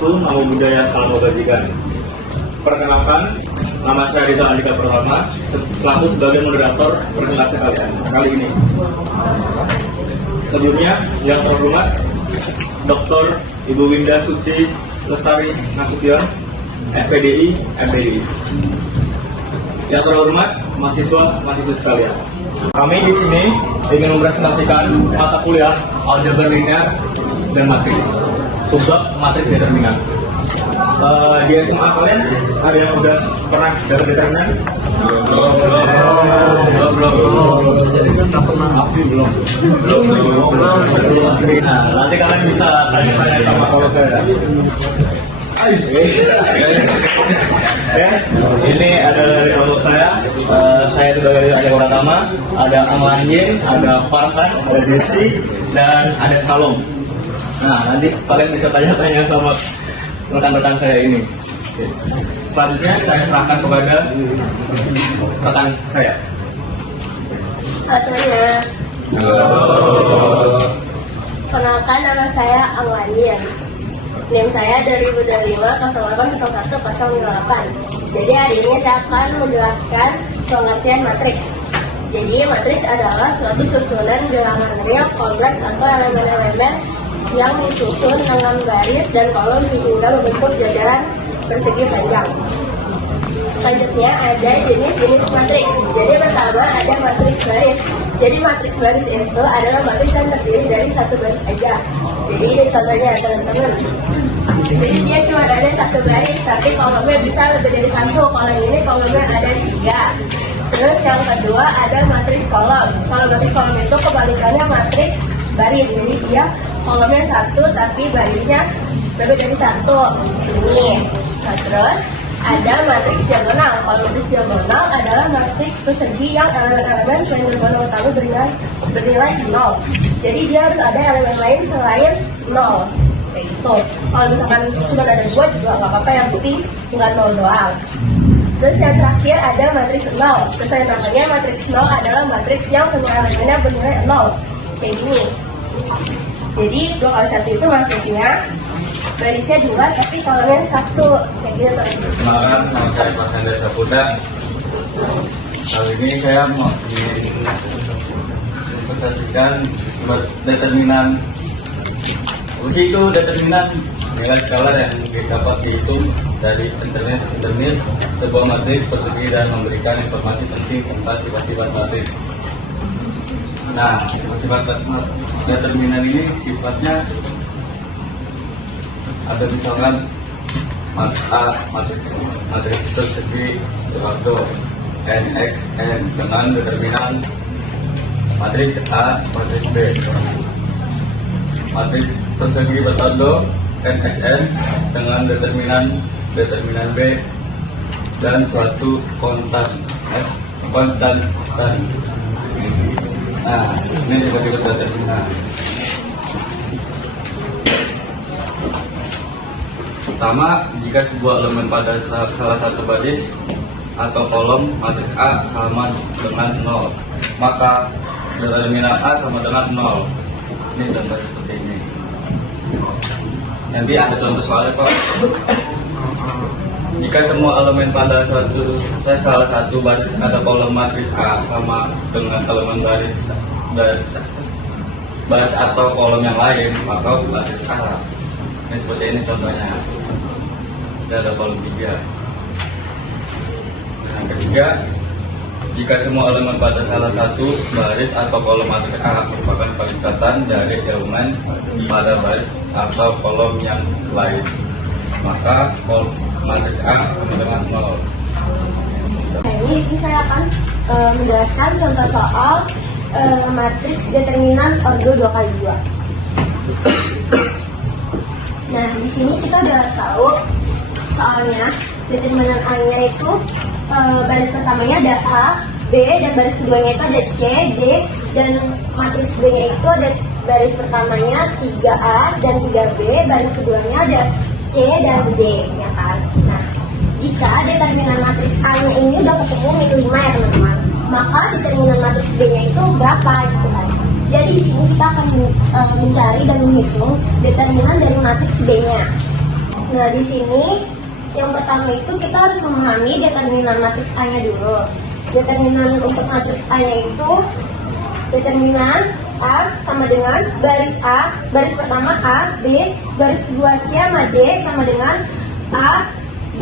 wabarakatuh. Namo Buddhaya, salam kebajikan. Perkenalkan, nama saya Rizal Andika Pratama, selaku sebagai moderator presentasi kali ini. Sebelumnya, yang terhormat Dr. Ibu Winda Suci Lestari Nasution, SPDI, MPDI. Yang terhormat mahasiswa sekalian. Kami di sini ingin mempresentasikan mata kuliah aljabar linear dan matris, subbab matris determinan. Di SMA kalian ada yang udah pernah dapat determinan? Belum. Nah, nanti kalian bisa tanya-tanya sama kolege ya. Ya, ini adalah dari kelompok saya. Saya sebagai Andika Pratama, ada Amlanjin, ada Farhan, ada Jesse, dan ada Salom. Nah, nanti kalian bisa tanya-tanya sama rekan-rekan saya ini. Selanjutnya saya serahkan kepada rekan saya. Halo semuanya. Kenalkan, nama saya Amlanjin. NIM saya 2025-08-01-058. Jadi hari ini saya akan menjelaskan pengertian matriks. Jadi matriks adalah suatu susunan bilangan real kompleks atau elemen-elemen yang disusun dengan baris dan kolom sehingga membentuk jajaran persegi panjang. Selanjutnya ada jenis-jenis matriks. Jadi pertama ada matriks baris. Jadi matriks baris itu adalah matriks yang terdiri dari satu baris saja. Jadi ini contohnya teman-teman. Jadi dia cuma ada satu baris, tapi kolomnya bisa lebih dari satu. Kalau ini kolomnya ada 3. Terus yang kedua ada matriks kolom. Kalau matriks kolom itu kebalikannya matriks baris. Jadi dia kolomnya 1 tapi barisnya lebih dari 1. Ini. Nah, terus ada matriks diagonal. Kalau matriks diagonal adalah matriks persegi yang elemen-elemen selain diagonal utama bernilai 0. Jadi dia harus ada elemen lain selain 0. Kayak gitu. Kalau misalkan cuma ada 2 juga nggak apa-apa, yang penting tinggal 0 doang. Terus yang terakhir ada matriks 0. Sesuai namanya, matriks 0 adalah matriks yang semua elemennya bernilai 0. Kayak gini. Jadi 2 kali 1 itu maksudnya barisnya 2 tapi kolomnya 1. Kayak gitu teman-teman. Kenalkan, nama saya Mas Hendra Saputra. Kali ini saya mau presentasikan determinan. Apa sih itu determinan? Nilai skalar yang dapat dihitung dari determin sebuah matriks persegi dan memberikan informasi penting tentang sifat-sifat matriks. Nah, sifat determinan ini sifatnya ada misalkan matriks persegi waktu nx n dengan determinan matriks A, matriks B. Matriks persegi bertanda nxn dengan determinan B dan suatu konstan. Nah, ini seperti determinan. Pertama, jika sebuah elemen pada salah satu baris atau kolom matriks A sama dengan 0, maka determinan A sama dengan 0. Ini contoh seperti ini. Nanti ada contoh soalnya kok. Jika semua elemen pada salah satu baris ada kolom matriks A sama dengan elemen baris atau kolom yang lain, maka matriks A. Ini seperti ini contohnya. Ini ada kolom 3. Yang ketiga, jika semua elemen pada salah satu baris atau kolom matriks A merupakan peningkatan dari elemen pada baris atau kolom yang lain, maka matriks A sama dengan 0. Nah, ini saya akan menjelaskan contoh soal matriks determinan ordo 2 kali 2. Nah, di sini kita udah tahu soalnya determinan A-nya itu baris pertamanya ada A, B, dan baris keduanya itu ada C, D, dan matriks B-nya itu ada baris pertamanya 3A dan 3B, baris keduanya ada C dan D, ya kan? Nah, jika determinan matriks A-nya ini udah ketemu min 5 ya teman-teman, maka determinan matriks B-nya itu berapa gitu kan? Jadi di sini kita akan mencari dan menghitung determinan dari matriks B-nya. Nah, di sini yang pertama itu kita harus memahami determinan matriks A-nya dulu. Determinan untuk matriks A-nya itu determinan A sama dengan baris A, baris pertama A, B, baris kedua C sama D sama dengan A,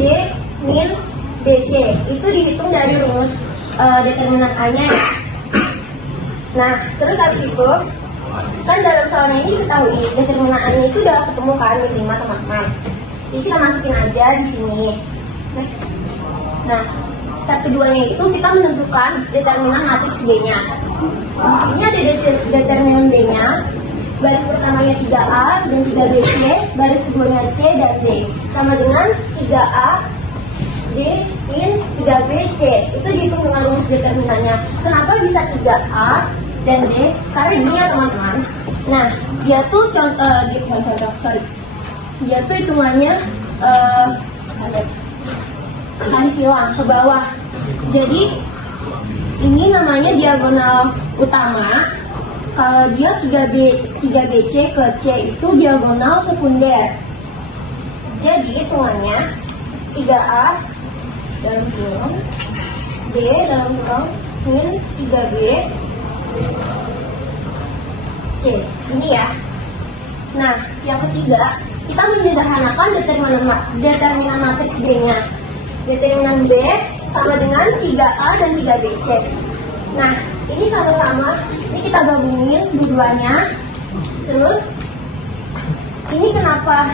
D, min, BC. Itu dihitung dari rumus determinan A-nya ya. Nah, terus habis itu kan dalam soalnya ini diketahui determinan A-nya itu udah ketemu kan di 5 teman-teman. Jadi kita masukin aja di sini. Next. Nah, step keduanya itu kita menentukan determinan matriks B-nya. Di sini ada determinan B-nya. Baris pertamanya 3A dan 3BC, baris keduanya C dan D. Sama dengan 3A, D, min, 3BC. Itu dihitung dengan rumus determinannya. Kenapa bisa 3A dan D? Karena dia teman-teman. Nah, dia tuh dia tuh hitungannya kali silang ke bawah. Jadi ini namanya diagonal utama. Kalau dia 3BC ke C itu diagonal sekunder. Jadi hitungannya 3A dalam kurung D dalam kurung min 3B C. Ini ya. Nah, yang ketiga, kita menyederhanakan determinan matriks B-nya. Determinan B sama dengan 3A dan 3BC. Nah, ini sama-sama, ini kita gabungin dua-duanya. Terus, ini kenapa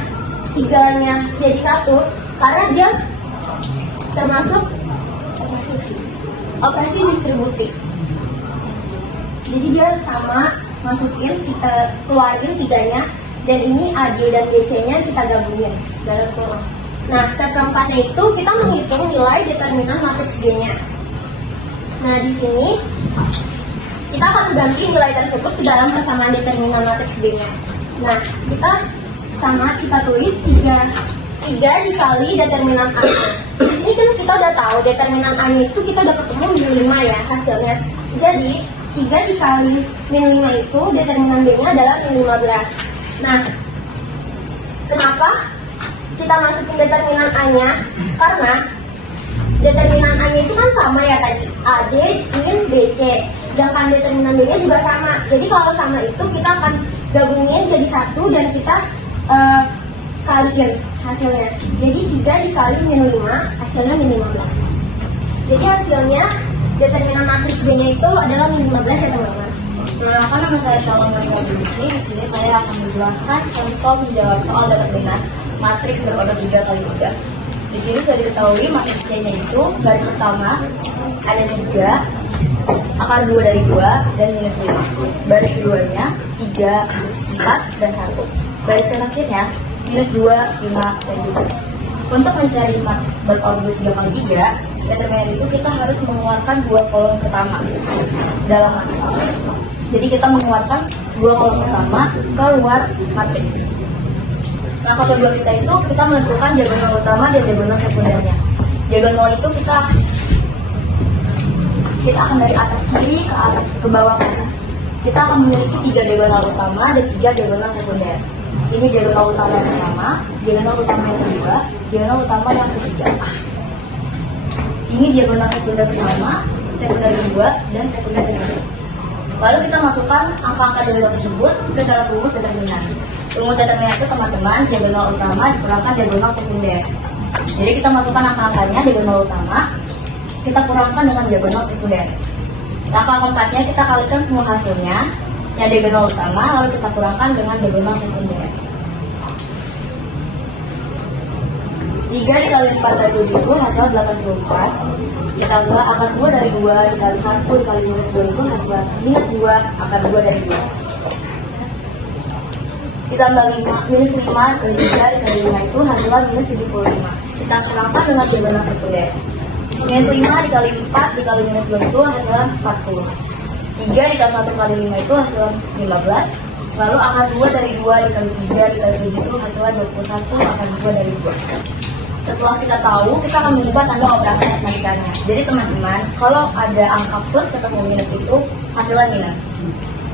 3-nya jadi 1? Karena dia termasuk operasi distributif. Jadi dia sama, masukin, kita keluarin 3-nya. Dan ini AD dan BC-nya kita gabungin dalam kurung. Nah, step keempatnya itu kita menghitung nilai determinan matriks B-nya. Nah, di sini kita akan mengganti nilai tersebut ke dalam persamaan determinan matriks B-nya. Nah, kita tulis 3 dikali determinan A. Di sini kan kita udah tahu determinan A-nya itu kita udah ketemu min 5 ya hasilnya. Jadi 3 dikali min 5 itu determinan B-nya adalah min 15. Nah, kenapa kita masukin determinan A-nya? Karena determinan A-nya itu kan sama ya tadi, AD, min, BC. Sedangkan determinan B-nya juga sama. Jadi kalau sama itu kita akan gabungin jadi 1 dan kita kaliin hasilnya. Jadi 3 dikali min 5, hasilnya min 15. Jadi hasilnya determinan matriks B-nya itu adalah min 15 ya teman-teman. Perkenalkan, nama saya Shalom Maria Binti. Di sini saya akan menjelaskan contoh menjawab soal determinan matriks berorder 3 kali 3. Di sini sudah diketahui matriks C-nya itu baris pertama ada 3, akar 2 dari 2 dan minus 5. Baris keduanya 3, 4 dan 1. Baris terakhirnya minus 2, 5 dan 7. Untuk mencari matriks berorder 3 kali 3, determinan itu kita harus mengeluarkan 2 kolom pertama dalam matriks. Jadi kita mengeluarkan 2 kolom pertama keluar matriks. Nah, kalau kedua kita itu kita menentukan diagonal utama dan diagonal sekundernya. Diagonal itu kita akan dari atas kiri ke bawah kanan. Kita akan memiliki 3 diagonal utama dan 3 diagonal sekunder. Ini diagonal utama yang pertama, diagonal utama yang kedua, diagonal utama yang ketiga. Ini diagonal sekunder pertama, sekunder kedua, dan sekunder ketiga. Lalu kita masukkan angka-angka diagonal tersebut ke dalam rumus determinan. Rumus determinan itu teman-teman, diagonal utama dikurangkan diagonal sekunder. Jadi kita masukkan angka-angkanya diagonal utama, kita kurangkan dengan diagonal sekunder. Langkah keempatnya kita kalikan semua hasilnya, yang diagonal utama lalu kita kurangkan dengan diagonal sekunder. 3 dikali 4 dari 7 itu hasil 84. Ditambah akar 2 dari 2 dikali 1 dikali minus 2 itu hasil minus 2 akar 2 dari 2. Ditambah 5, minus 5 dari 3 dikali 5 itu hasilnya minus 75. Kita kurangkan dengan diagonal sekunder. Minus 5 dikali 4 dikali minus 2 itu hasilnya 40. 3 dikali 1 kali 5 itu hasilnya 15. Lalu akar 2 dari 2 dikali 3 dikali 7 itu hasilnya 21 akar 2 dari 2. Setelah kita tahu, kita akan mengubah tanda operasi matematikanya. Jadi teman-teman, kalau ada angka plus ketemu minus itu hasilnya minus.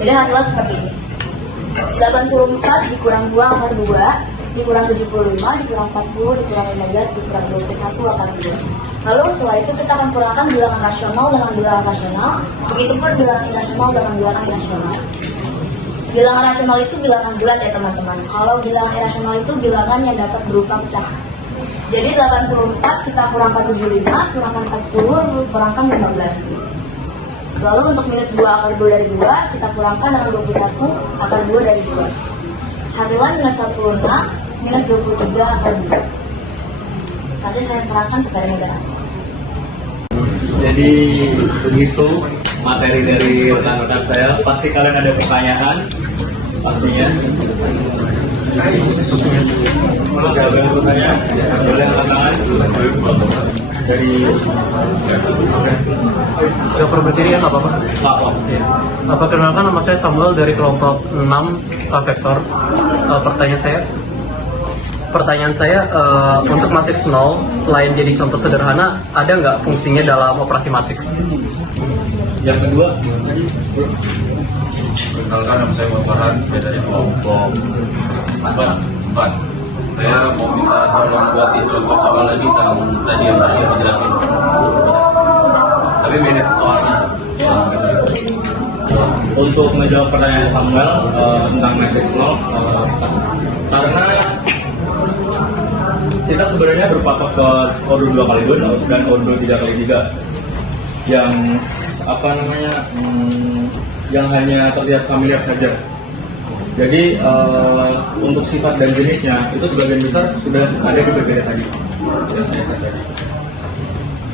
Jadi hasilnya seperti ini. 84 dikurang 2 akar 2 dikurang 75, dikurang 40, dikurang 15, dikurang 21 akan 2. Lalu setelah itu kita akan kurangkan bilangan rasional dengan bilangan rasional, begitupun bilangan irasional dengan bilangan irasional. Bilangan rasional itu bilangan bulat ya teman-teman. Kalau bilangan irasional itu bilangan yang dapat berupa pecahan. Jadi 84 kita kurangkan 75, kurangkan 40, kurangkan 15. Lalu untuk minus 2 akar 2 dari 2, kita kurangkan dengan 21 akar 2 dari 2. Hasilnya minus 46, minus 23 akar 2. Nanti saya serahkan kepada negara. Jadi begitu materi dari rekan-rekan saya. Pasti kalian ada pertanyaan, pastinya. Jawaban pertanyaan, boleh angkat tangan dari Dokter berdiri ya, nggak apa-apa. Perkenalkan, nama saya Samuel dari kelompok 6 vektor. Pertanyaan saya untuk matriks 0, selain jadi contoh sederhana, ada nggak fungsinya dalam operasi matriks? yang kedua. Perkenalkan, nama saya Farhan, saya dari kelompok 4. Saya mau minta tolong buatin contoh soal lagi sama tadi yang terakhir dijelasin. Tapi beda soalnya. Untuk menjawab pertanyaan Samuel tentang matriks 0, karena kita sebenarnya berpatok ke ordo 2x2 dan ordo 3x3 yang yang hanya terlihat familiar saja. Jadi untuk sifat dan jenisnya itu sebagian besar sudah ada di berbeda tadi.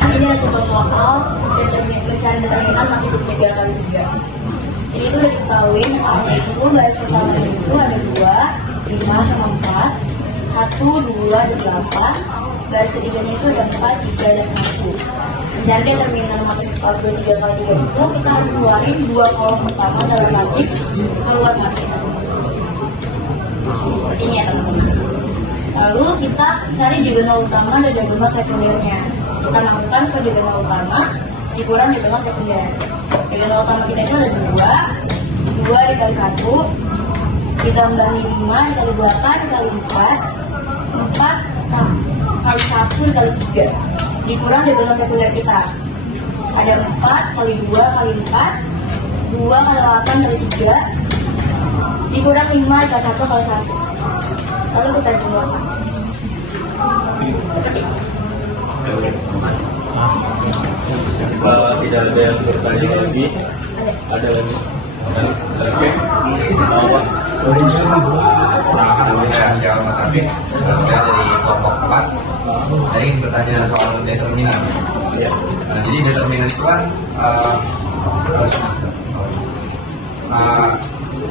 Ini adalah contoh soal mencari determinan magnitudo 3x3. Jadi itu udah diketahui, soalnya itu garis pertama itu ada 2, 5 sama 4, 1, 2, dan 8. Garis ketiganya itu ada 4, 3, dan 1. Mencari determinan matriks ordo 3x3 itu kita harus keluarin 2 kolom pertama dalam matriks keluar matriks. Seperti ini ya teman-teman. Lalu kita cari diagonal utama dan diagonal sekundernya. Kita masukkan ke diagonal utama, dikurang diagonal sekunder. Diagonal utama kita itu ada 2 dikali 1, ditambahi 5 dikali 8 dikali 4, 4 kali 1 dikali 3. Dikurang diagonal sekunder kita. Ada 4 kali 2 kali 4, 2 kali 8 kali 3, dikurang 5 dikali 1 kali 1. Lalu kita jumlahkan. Seperti ini. Tidak ada yang bertanya lagi. Ada lagi. Oke. Saya Mas saya dari kelompok 4. Saya ingin bertanya soal determinan. Ya. Jadi determinan itu kan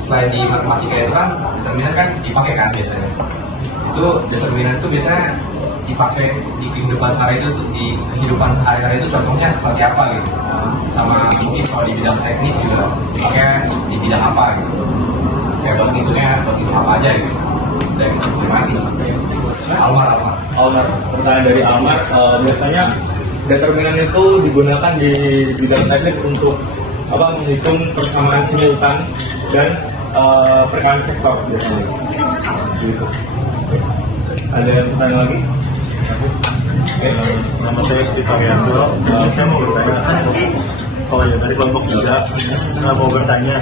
selain di matematika itu kan determinan kan dipakai kan biasanya. Itu determinan itu biasanya dipakai di kehidupan sehari-hari itu contohnya seperti apa gitu. Sama mungkin kalau di bidang teknik juga dipakai di bidang apa gitu. Kayak buat hitung apa aja gitu. Dan terima kasih. Almar, pertanyaan dari Almar, biasanya determinan itu digunakan di bidang teknik untuk menghitung persamaan simultan dan perkalian vektor biasanya. Gitu. Ada yang bertanya lagi? Oke. Nama saya Steve Arianto. Saya mau bertanya, dari kelompok 3, saya mau bertanya,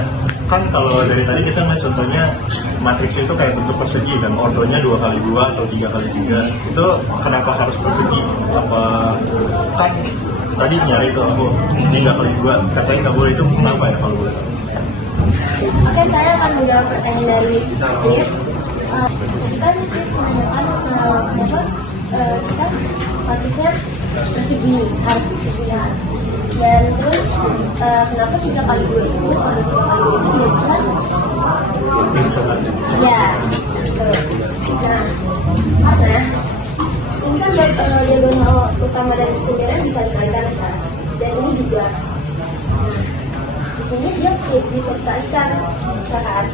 kan kalau dari tadi kita nggak contohnya matriks itu kayak bentuk persegi dan ordonya 2x2 atau 3x3. Itu kenapa harus persegi? Apa kan tadi nyari itu aku 3x2, katanya nggak boleh, itu kenapa ya kalau boleh? Oke, saya akan menjawab pertanyaan dari Steve. Kita di sini menanyakan kita matriksnya persegi, harus persegi ya. Dan terus kenapa 3x2 itu kalau 3x2 itu tidak bisa? Ya, gitu. Nah, karena ini kan diagonal utama dan sekundernya bisa dikalikan kan? Dan ini juga. Di sini dia bisa dikalikan, kan?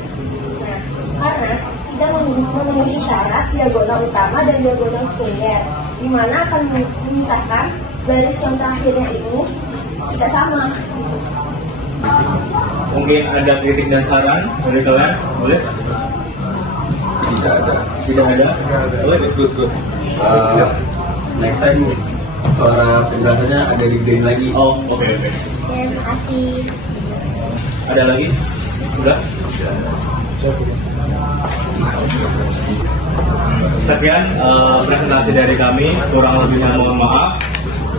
Nah, karena kita memenuhi syarat diagonal utama dan diagonal sekunder, di mana akan memisahkan garis yang terakhirnya ini tidak sama. Mungkin ada kritik dan saran dari kalian, boleh? Tidak ada. Tidak ada. Oh, good. Next time suara penjelasannya ada di green lagi. Oh, oke. Terima kasih. Ada lagi? Sudah? Sekian presentasi dari kami, kurang lebihnya mohon maaf.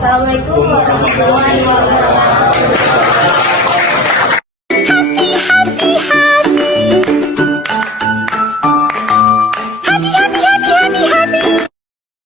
Assalamualaikum warahmatullahi wabarakatuh.